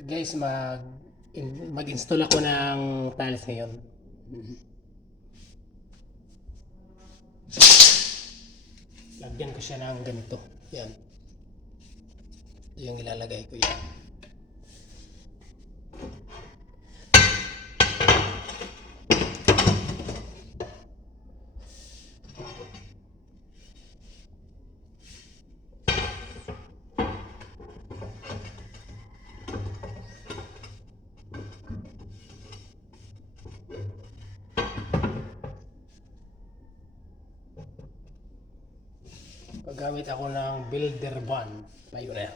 Guys, mag in- mag-install ako ng tiles ngayon. Lagyan ko siya ng ganito. Yan. Yung ilalagay ko yan. Paggamit ako ng Builder Bond Pioneer.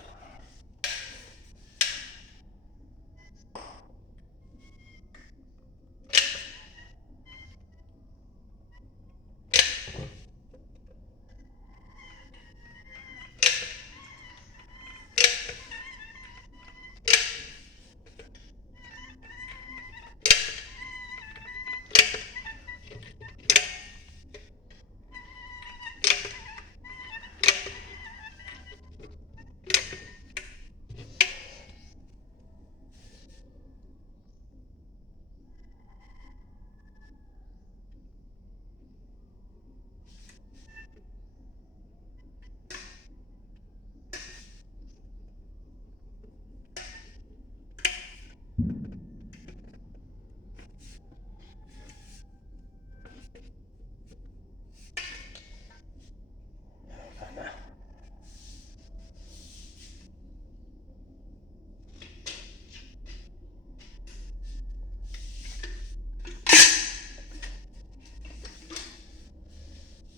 Sana.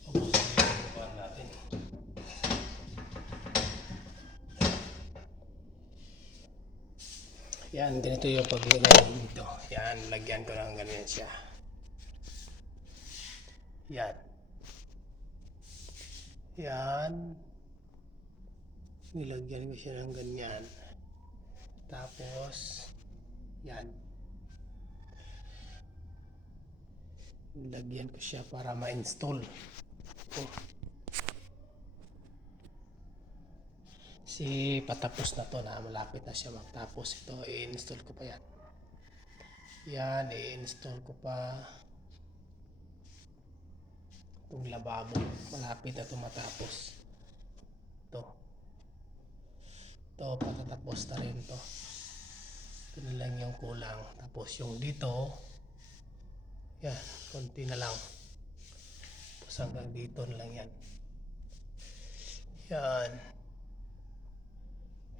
Tapos, ibubuhan natin. Yan, ganito yung paglagay dito. Yan, lagyan ko ng ganyan siya. Yan. Yan. Nilagyan ko siya ng ganyan. Tapos, yan. Nilagyan ko siya para ma-install. Oh. Si patapos na to na malapit na siya magtapos. Ito, i-install ko pa yan. Yan, i-install ko pa itong lababo. Malapit na ito matapos. Ito. Ito, patatapos na rin to. Ito na lang yung kulang. Tapos yung dito, yan, konti na lang. Tapos hanggang dito na lang yan. Yan.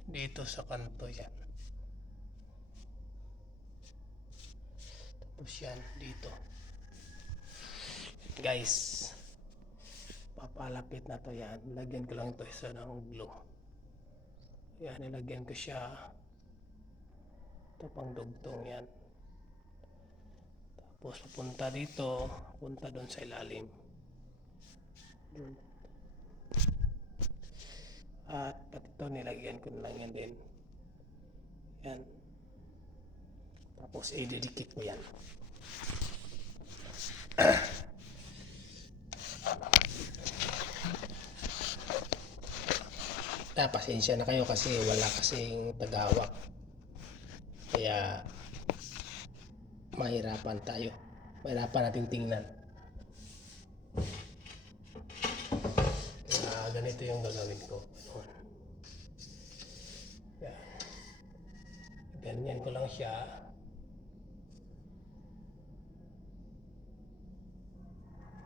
Dito sa kanto yan. Tapos yan, dito. Guys, papalapit na to yan. Lagyan ko lang ito isa ng glue. Yan, nilagyan ko siya. Ito pang dugtong yan. Tapos papunta dito, punta doon sa ilalim. Doon. At pati ito nilagyan ko na lang yan din. Yan. Tapos i-dedicate ko yan. Ah, pasensya na kayo kasi wala kasing tagawak. Kaya mahirapan tayo. Mahirapan natin tingnan. Kaya ganito yung gagawin ko. Yan. Ganyan ko lang siya.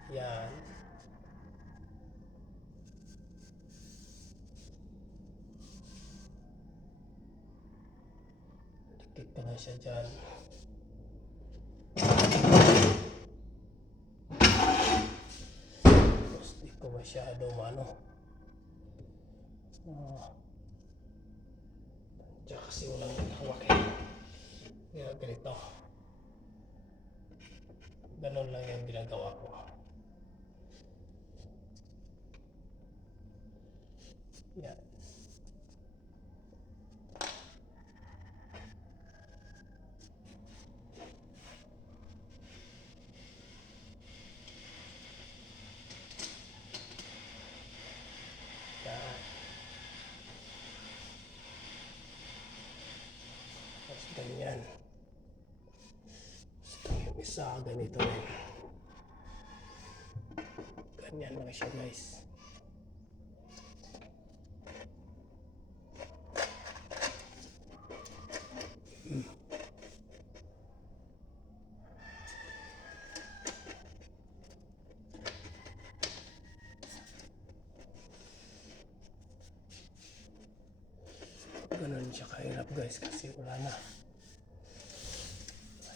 Yan. Dikit ko na siya dyan. Tapos di ko masyado ano. Tsaka kasi walang hawak eh. Kaya ganito. Ganun lang yung ginagawa ko. Yan. Ganyan. Ito yung isa, ganito rin. Ganyan lang siya guys. Hmm. Ganun siya kahirap guys kasi wala na.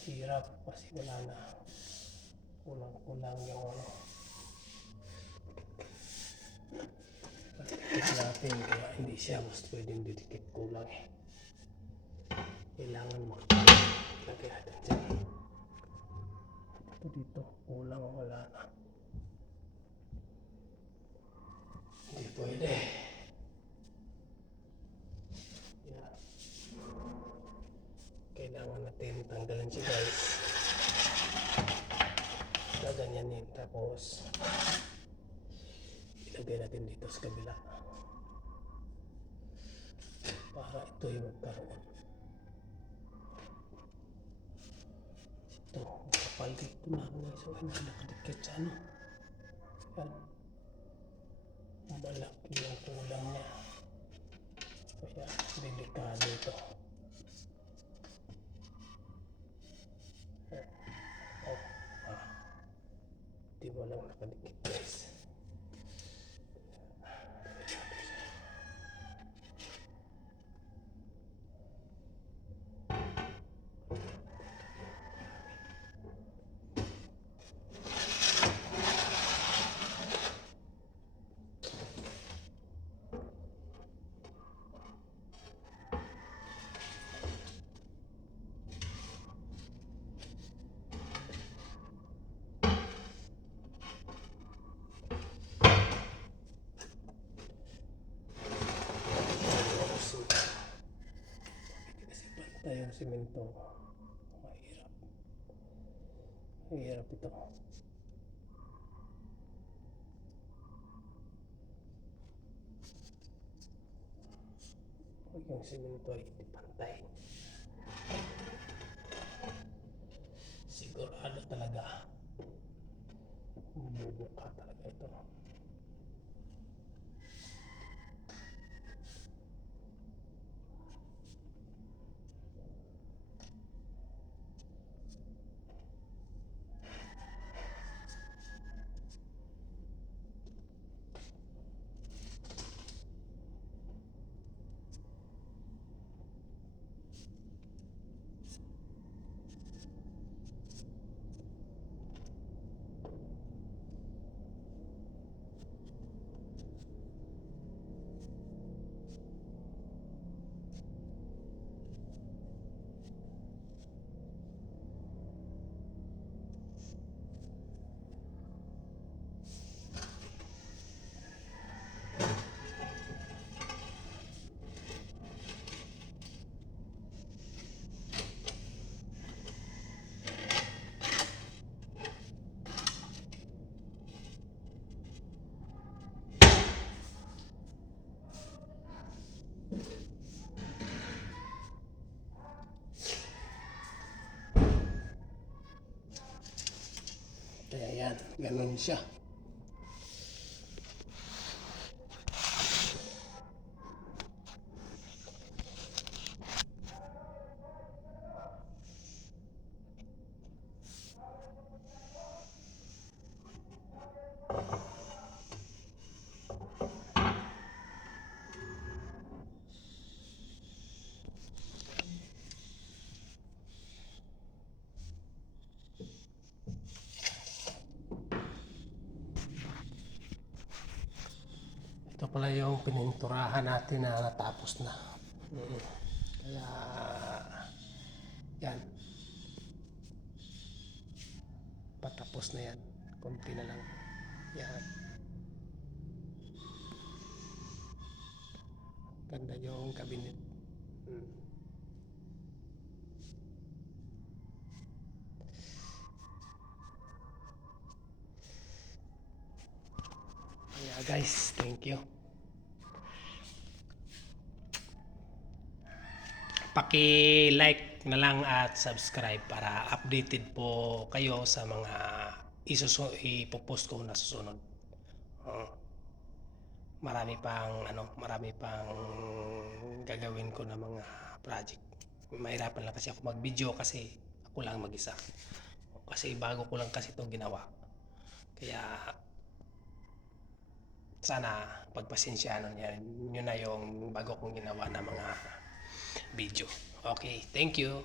Mahirap kasi wala na. Kulang-kulang yung ano. Pagkikit natin kaya hindi siya mas pwedeng didikit kulang eh. Kailangan makalagay natin dyan. Ito dito, kulang wala na. Hindi pwede. Yan. Kailangan natin tanggalan siya guys. Gaganyanin tapos ilagay natin dito sa kabila. Para ito yung magkaroon. Ito, kapal dito na guys. So, hindi nakadikit sa ano. Yan. Malaki yung kulang niya. Kaya delikado ito. Oh, oh, ah. Di mo lang nakadikit guys. Kasi pantay ang simento. Mahirap. Mahirap ito. Pag yung simento ay hindi. Yan, ganun siya. Ito pala yung pininturahan natin na natapos na. Mm. Kaya, yan. Patapos na yan. Kunti na lang. Yan. Ganda yung cabinet. Mm. Kaya guys, thank you. Paki-like na lang at subscribe para updated po kayo sa mga isusu ipopost ko na susunod. Oo. marami pang ano, marami pang gagawin ko na mga project. Mahirapan lang kasi ako mag-video kasi ako lang mag-isa. Kasi bago ko lang kasi itong ginawa. Kaya sana pagpasensyahan niyo, nyo na yung bago kong ginawa na mga video. Okay, thank you.